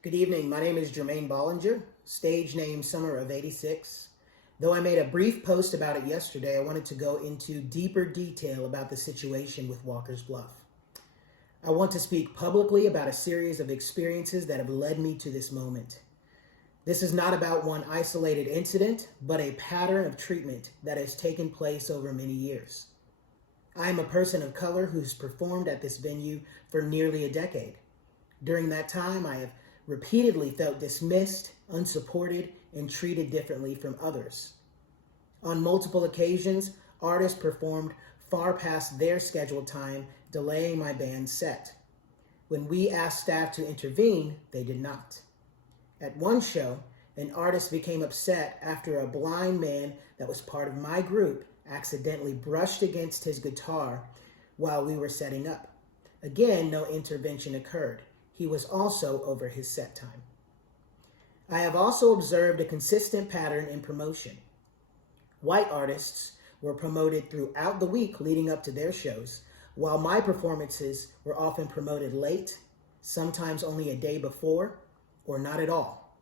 Good evening. My name is Jermaine Bollinger, stage name Summer of '86. Though I made a brief post about it yesterday, I wanted to go into deeper detail about the situation with Walker's Bluff. I want to speak publicly about a series of experiences that have led me to this moment. This is not about one isolated incident, but a pattern of treatment that has taken place over many years. I am a person of color who's performed at this venue for nearly a decade. During that time, I have repeatedly felt dismissed, unsupported, and treated differently from others. On multiple occasions, artists performed far past their scheduled time, delaying my band's set. When we asked staff to intervene, they did not. At one show, an artist became upset after a blind man that was part of my group accidentally brushed against his guitar while we were setting up. Again, no intervention occurred. He was also over his set time. I have also observed a consistent pattern in promotion. White artists were promoted throughout the week leading up to their shows, while my performances were often promoted late, sometimes only a day before, or not at all.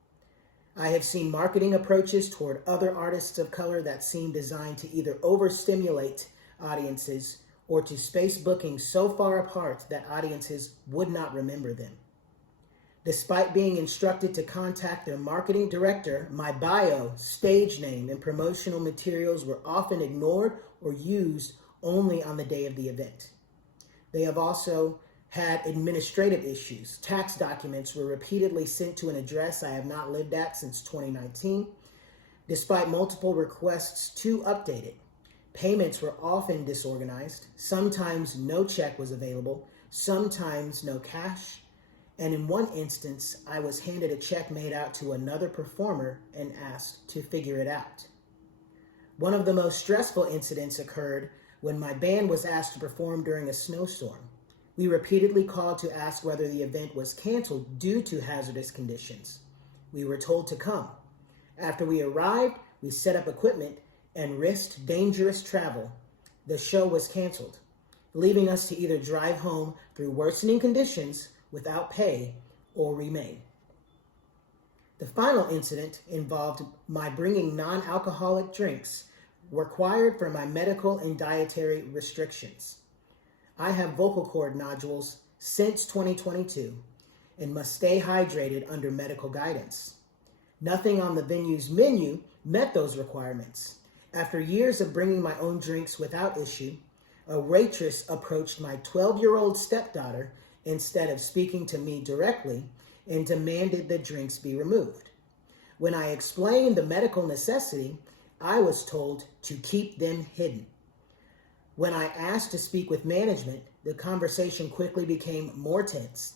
I have seen marketing approaches toward other artists of color that seem designed to either overstimulate audiences or to space bookings so far apart that audiences would not remember them. Despite being instructed to contact their marketing director, my bio, stage name, and promotional materials were often ignored or used only on the day of the event. They have also had administrative issues. Tax documents were repeatedly sent to an address I have not lived at since 2019, despite multiple requests to update it. Payments were often disorganized. Sometimes no check was available, sometimes no cash. And in one instance, I was handed a check made out to another performer and asked to figure it out. One of the most stressful incidents occurred when my band was asked to perform during a snowstorm. We repeatedly called to ask whether the event was canceled due to hazardous conditions. We were told to come. After we arrived, we set up equipment and risked dangerous travel. The show was canceled, leaving us to either drive home through worsening conditions without pay or remain. The final incident involved my bringing non-alcoholic drinks required for my medical and dietary restrictions. I have vocal cord nodules since 2022 and must stay hydrated under medical guidance. Nothing on the venue's menu met those requirements. After years of bringing my own drinks without issue, a waitress approached my 12-year-old stepdaughter instead of speaking to me directly and demanded the drinks be removed. When I explained the medical necessity, I was told to keep them hidden. When I asked to speak with management, the conversation quickly became more tense.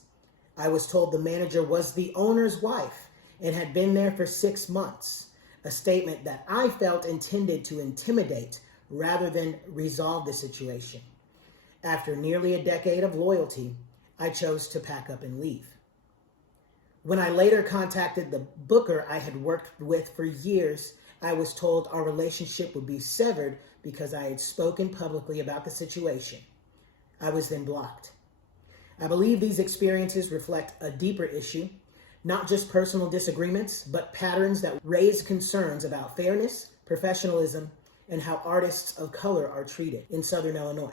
I was told the manager was the owner's wife and had been there for 6 months, a statement that I felt intended to intimidate rather than resolve the situation. After nearly a decade of loyalty, I chose to pack up and leave. When I later contacted the booker I had worked with for years, I was told our relationship would be severed because I had spoken publicly about the situation. I was then blocked. I believe these experiences reflect a deeper issue, not just personal disagreements, but patterns that raise concerns about fairness, professionalism, and how artists of color are treated in Southern Illinois.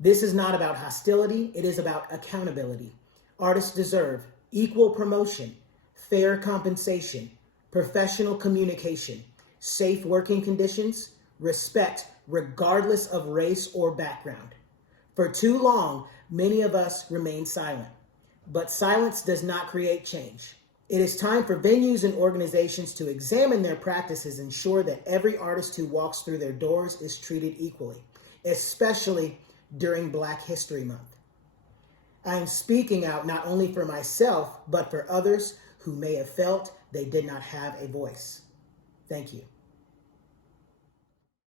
This is not about hostility, it is about accountability. Artists deserve equal promotion, fair compensation, professional communication, safe working conditions, respect regardless of race or background. For too long, many of us remain silent, but silence does not create change. It is time for venues and organizations to examine their practices and ensure that every artist who walks through their doors is treated equally, especially during Black History Month. I am speaking out not only for myself, but for others who may have felt they did not have a voice. Thank you.